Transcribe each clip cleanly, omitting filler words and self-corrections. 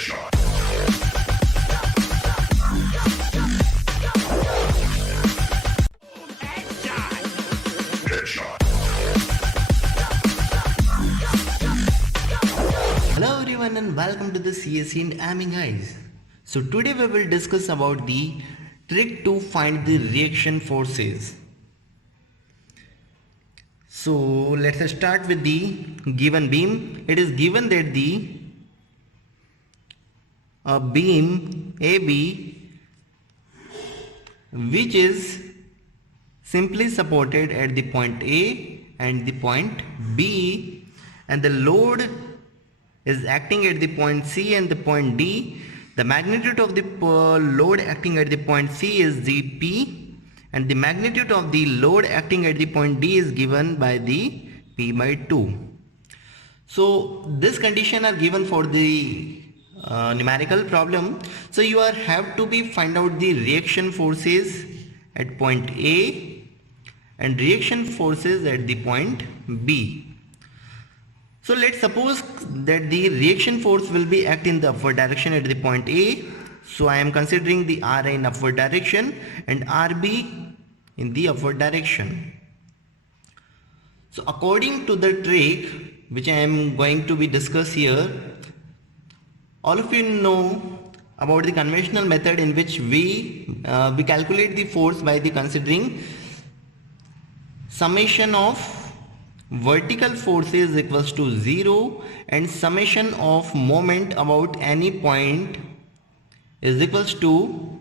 Hello everyone and welcome to the CSE and AMI guys. So today we will discuss about the trick to find the reaction forces. So let's start with the given beam. It is given that the beam AB, which is simply supported at the point A and the point B, and the load is acting at the point C and the point D. The magnitude of the load acting at the point C is the P, and the magnitude of the load acting at the point D is given by the P by 2. So this condition are given for the numerical problem. So you have to find out the reaction forces at point A and reaction forces at the point B. So let's suppose that the reaction force will be act in the upward direction at the point A. So I am considering the RA in upward direction and RB in the upward direction. So according to the trick which I am going to be discuss here, all of you know about the conventional method in which we calculate the force by the considering summation of vertical forces equals to 0 and summation of moment about any point is equals to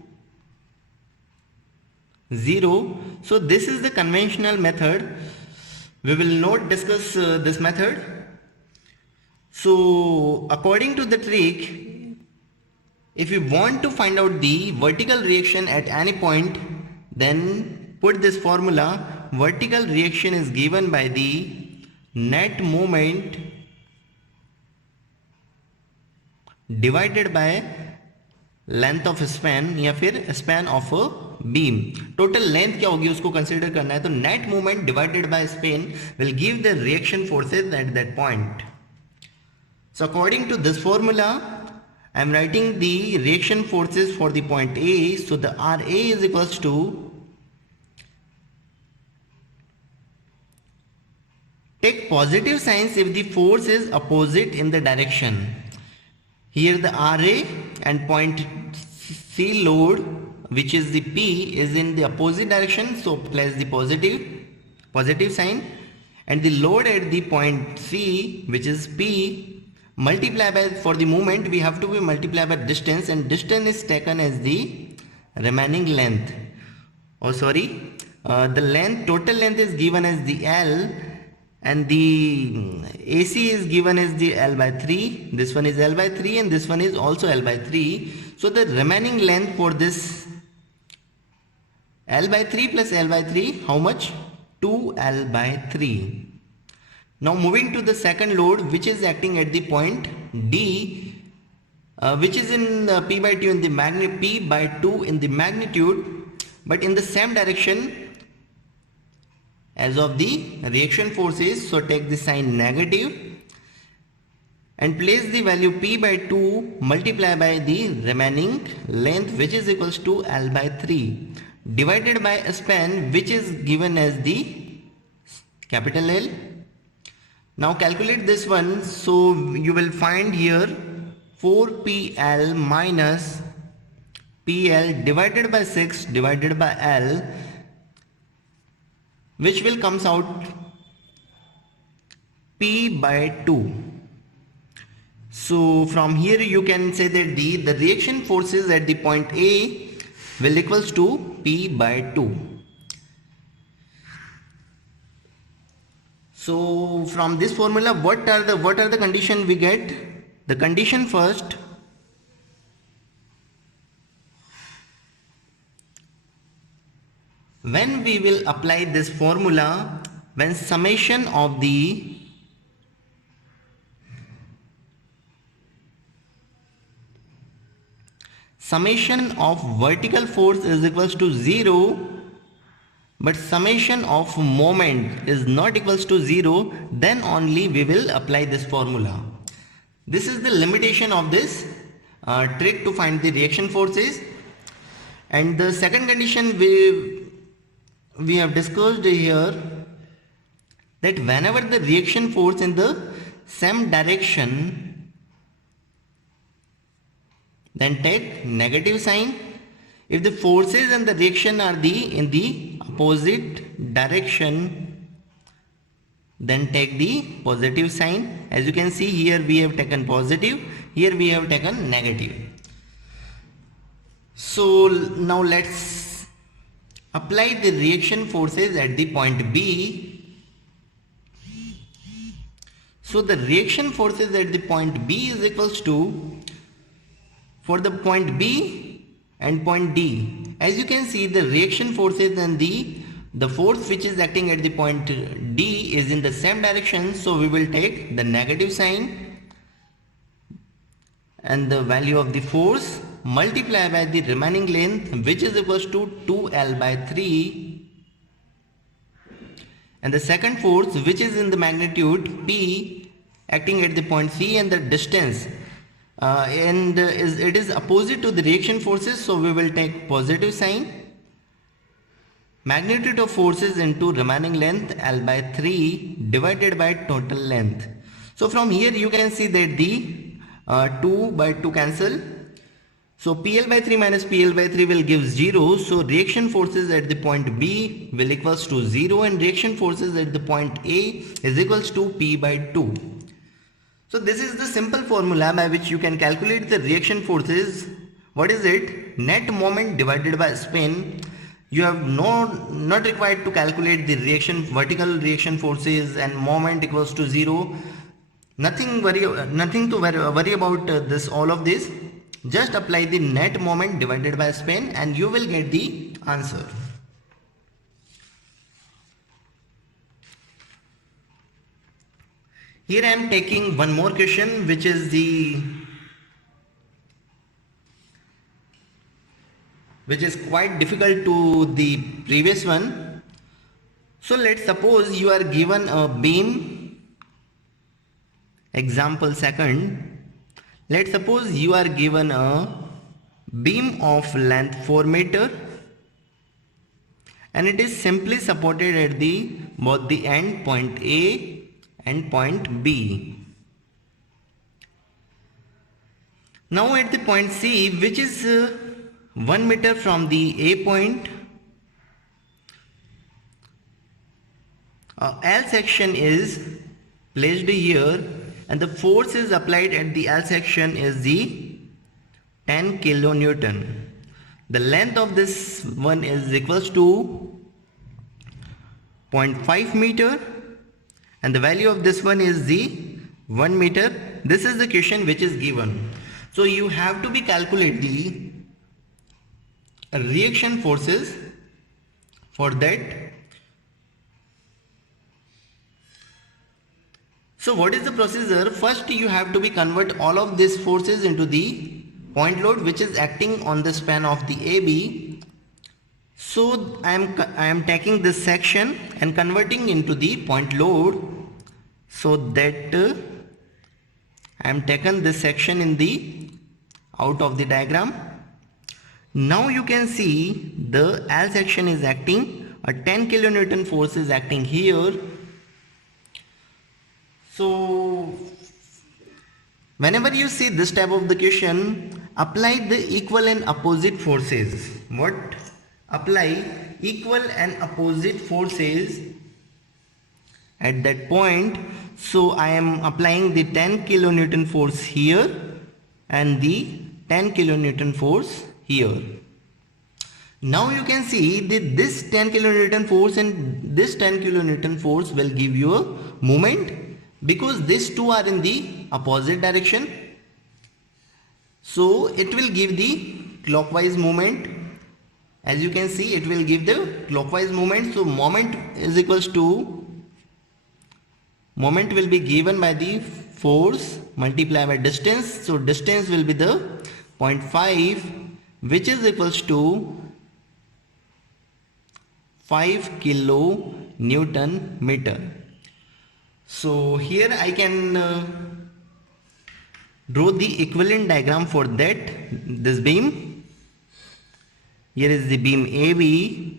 0. So this is the conventional method. We will not discuss this method. So according to the trick, if you want to find out the vertical reaction at any point, then put this formula. Vertical reaction is given by the net moment divided by length of span या फिर span of a beam. Total length क्या होगी उसको consider करना है, तो net moment divided by span will give the reaction forces at that point. So according to this formula, I am writing the reaction forces for the point A. So the RA is equals to, take positive signs if the force is opposite in the direction. Here the RA and point C load, which is the P, is in the opposite direction, so place the positive sign, and the load at the point C, which is P, multiply by, for the moment we have to be multiply by distance, and distance is taken as the remaining length. The length, total length is given as the L, and the AC is given as the L by 3. This one is L by 3 and this one is also L by 3. So the remaining length for this L by 3 plus L by 3, how much? 2L by 3. Now moving to the second load, which is acting at the point D, which is in P by 2 in the magnitude, P by 2 in the magnitude, but in the same direction as of the reaction forces. So take the sign negative and place the value P by 2 multiply by the remaining length, which is equals to L by 3 divided by a span, which is given as the capital L. Now calculate this one. So you will find here 4PL minus PL divided by 6 divided by L, which will comes out P by 2. So from here you can say that the reaction forces at the point A will equals to P by 2. So from this formula, what are the condition we get? The condition first, when we will apply this formula, when summation of the summation of vertical force is equals to 0, but summation of moment is not equals to 0, then only we will apply this formula. This is the limitation of this trick to find the reaction forces. And the second condition we have discussed here, that whenever the reaction force in the same direction, then take negative sign. If the forces and the reaction are in the opposite direction, then take the positive sign. As you can see, here we have taken positive, here we have taken negative. So now let's apply the reaction forces at the point B. So the reaction forces at the point B is equals to, for the point B and point D, as you can see, the reaction forces and the force which is acting at the point D is in the same direction, so we will take the negative sign and the value of the force multiply by the remaining length, which is equals to 2L by 3, and the second force which is in the magnitude P acting at the point C, and the distance it is opposite to the reaction forces, so we will take positive sign. Magnitude of forces into remaining length L by 3 divided by total length. So from here you can see that the 2 by 2 cancel. So PL by 3 minus PL by 3 will give 0. So reaction forces at the point B will equals to 0, and reaction forces at the point A is equals to P by 2. So this is the simple formula by which you can calculate the reaction forces. What is it? Net moment divided by spin. You have not required to calculate the vertical reaction forces and moment equals to 0. Nothing to worry about this. All of this. Just apply the net moment divided by spin and you will get the answer. Here I am taking one more question, which is quite difficult to the previous one. So let's suppose you are given a beam. Example second. Let's suppose you are given a beam of length 4 meter and it is simply supported at both the end point A and point B. Now at the point C, which is 1 meter from the A point, L section is placed here and the force is applied at the L section is the 10 kilonewton. The length of this one is equals to 0.5 meter and the value of this one is the 1 meter. This is the question which is given. So you have to be calculate the reaction forces for that. So what is the procedure? First you have to be convert all of these forces into the point load which is acting on the span of the AB. So I am taking this section and converting into the point load, so that I am taken this section in the out of the diagram. Now you can see the L section is acting, a 10 kilonewton force is acting here. So whenever you see this type of the question, apply the equal and opposite forces. What? Apply equal and opposite forces at that point. So I am applying the 10 kilonewton force here and the 10 kilonewton force here. Now you can see that this 10 kilonewton force and this 10 kilonewton force will give you a moment, because these two are in the opposite direction. So it will give the clockwise movement. As you can see, it will give the clockwise movement. So moment is equals to, moment will be given by the force multiplied by distance. So distance will be the 0.5, which is equals to 5 kilonewton meter. So here I can Draw the equivalent diagram for that this beam. Here is the beam AB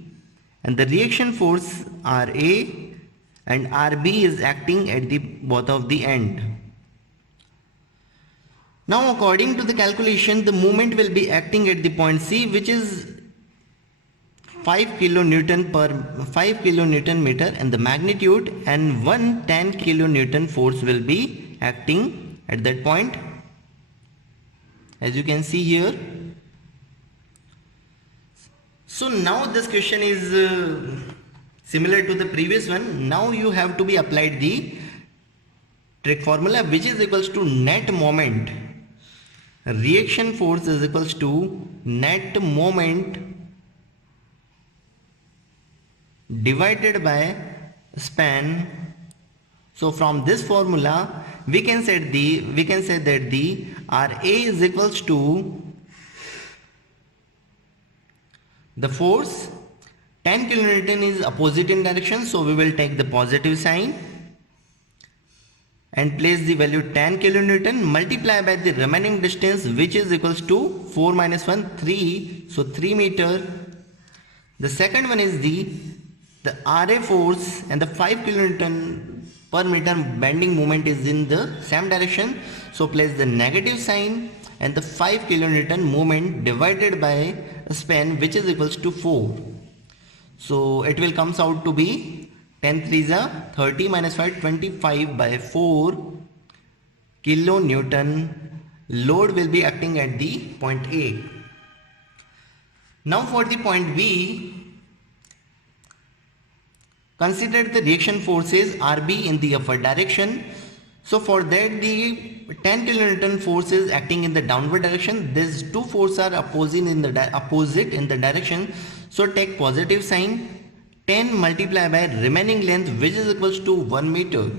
and the reaction force RA and RB is acting at the both of the end. Now according to the calculation, the moment will be acting at the point C, which is 5 kilonewton meter, and the magnitude, and 10 kilonewton force will be acting at that point, as you can see here. So now this question is similar to the previous one. Now you have to be applied the trick formula, which is equals to net moment. Reaction force is equals to net moment divided by span. So from this formula we can say that the RA is equals to the force. 10 kilonewton is opposite in direction, so we will take the positive sign and place the value 10 kilonewton multiply by the remaining distance, which is equals to 4 minus 1 3, so 3 meter. The second one is the RA force, and the 5 kilonewton per meter bending moment is in the same direction, so place the negative sign and the 5 kilonewton moment divided by span, which is equals to 4. So it will comes out to be 10 3s are 30 minus 5 25 by 4 kilonewton load will be acting at the point A. Now for the point B, consider the reaction forces RB in the upward direction. So for that, the 10 kilonewton force is acting in the downward direction. These two forces are opposite in the direction. So take positive sign. 10 multiplied by remaining length, which is equals to 1 meter.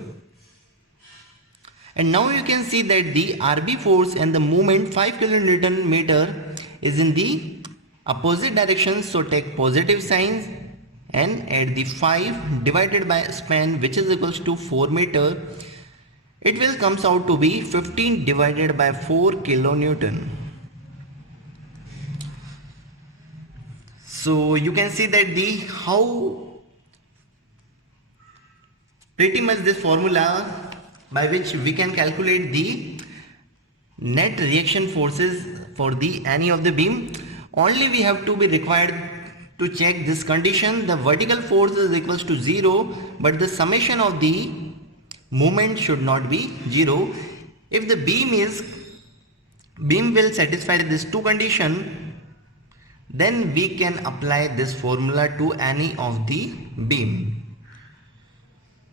And now you can see that the RB force and the moment 5 kilonewton meter is in the opposite direction. So take positive signs and add the 5 divided by span, which is equals to 4 meter. It will comes out to be 15 divided by 4 kilonewton. So you can see that how pretty much this formula by which we can calculate the net reaction forces for the any of the beam. Only we have to be required to check this condition. The vertical force is equals to 0, but the summation of the moment should not be 0. If the beam will satisfy these two conditions, then we can apply this formula to any of the beam.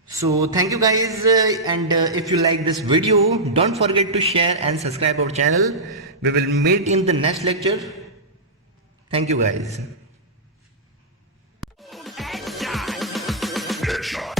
So thank you guys, and if you like this video, don't forget to share and subscribe our channel. We will meet in the next lecture. Thank you guys. Headshot.